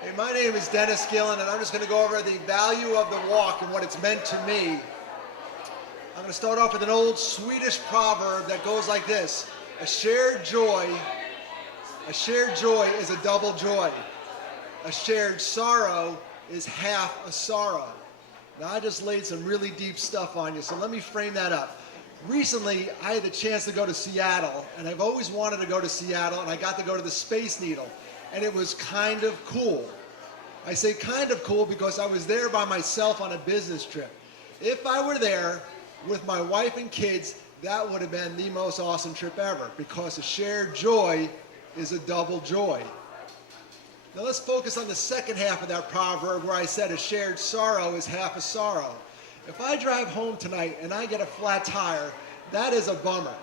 Hey, my name is Dennis Gillan, and I'm just going to go over the value of the walk and what it's meant to me. I'm going to start off with an old Swedish proverb that goes like this: a shared joy is a double joy. A shared sorrow is half a sorrow. Now, I just laid some really deep stuff on you, so let me frame that up. Recently, I had the chance to go to Seattle, and I've always wanted to go to Seattle, and I got to go to the Space Needle, and it was kind of cool. I say kind of cool because I was there by myself on a business trip. If I were there with my wife and kids, that would have been the most awesome trip ever, because a shared joy is a double joy. Now let's focus on the second half of that proverb where I said a shared sorrow is half a sorrow. If I drive home tonight and I get a flat tire, that is a bummer.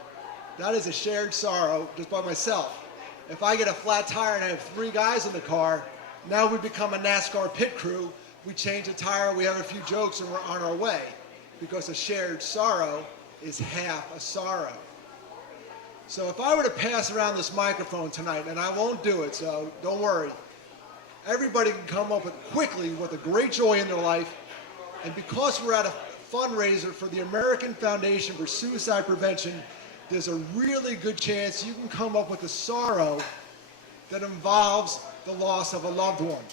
That is a shared sorrow just by myself. If I get a flat tire and I have 3 guys in the car, now we become a NASCAR pit crew. We change a tire, we have a few jokes, and we're on our way. Because a shared sorrow is half a sorrow. So if I were to pass around this microphone tonight, and I won't do it, so don't worry, everybody can come up quickly with a great joy in their life. And because we're at a fundraiser for the American Foundation for Suicide Prevention, there's a really good chance you can come up with a sorrow that involves the loss of a loved one.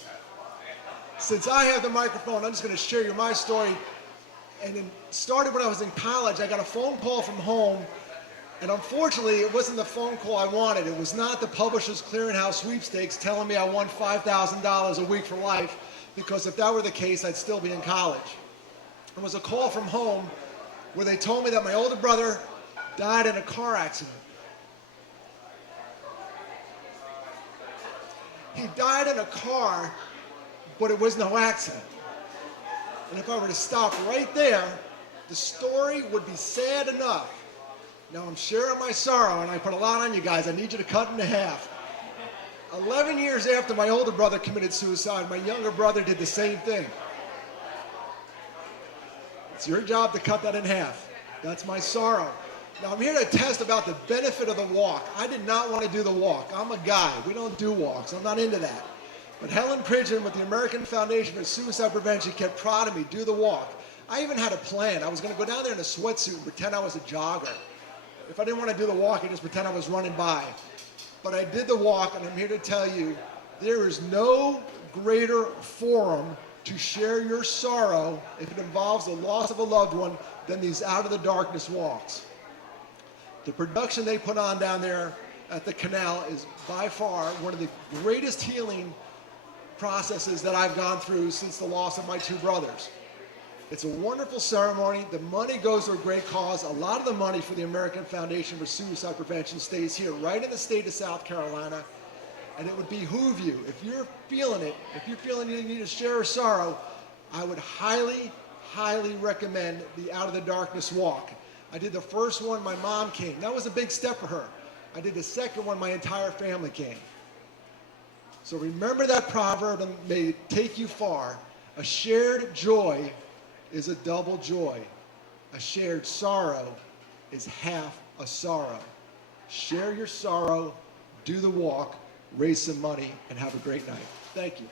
Since I have the microphone, I'm just going to share you my story. And it started when I was in college. I got a phone call from home, and unfortunately, it wasn't the phone call I wanted. It was not the Publishers Clearinghouse sweepstakes telling me I won $5,000 a week for life, because if that were the case, I'd still be in college. It was a call from home where they told me that my older brother died in a car accident. He died in a car, but it was no accident. And if I were to stop right there, the story would be sad enough. Now I'm sharing my sorrow, and I put a lot on you guys. I need you to cut it in half. 11 years after my older brother committed suicide, my younger brother did the same thing. It's your job to cut that in half. That's my sorrow. Now I'm here to attest about the benefit of the walk. I did not want to do the walk. I'm a guy. We don't do walks. I'm not into that. But Helen Pridgeon with the American Foundation for Suicide Prevention kept prodding me, do the walk. I even had a plan. I was going to go down there in a sweatsuit and pretend I was a jogger. If I didn't want to do the walk, I just pretend I was running by. But I did the walk, and I'm here to tell you, there is no greater forum to share your sorrow if it involves the loss of a loved one than these Out of the Darkness walks. The production they put on down there at the canal is by far one of the greatest healing processes that I've gone through since the loss of my 2 brothers. It's a wonderful ceremony. The money goes to a great cause. A lot of the money for the American Foundation for Suicide Prevention stays here, right in the state of South Carolina. And it would behoove you, if you're feeling it, if you're feeling you need to share a sorrow, I would highly, highly recommend the Out of the Darkness walk. I did the first one, my mom came. That was a big step for her. I did the second one, my entire family came. So remember that proverb, and may it take you far. A shared joy is a double joy. A shared sorrow is half a sorrow. Share your sorrow, do the walk, raise some money, and have a great night. Thank you.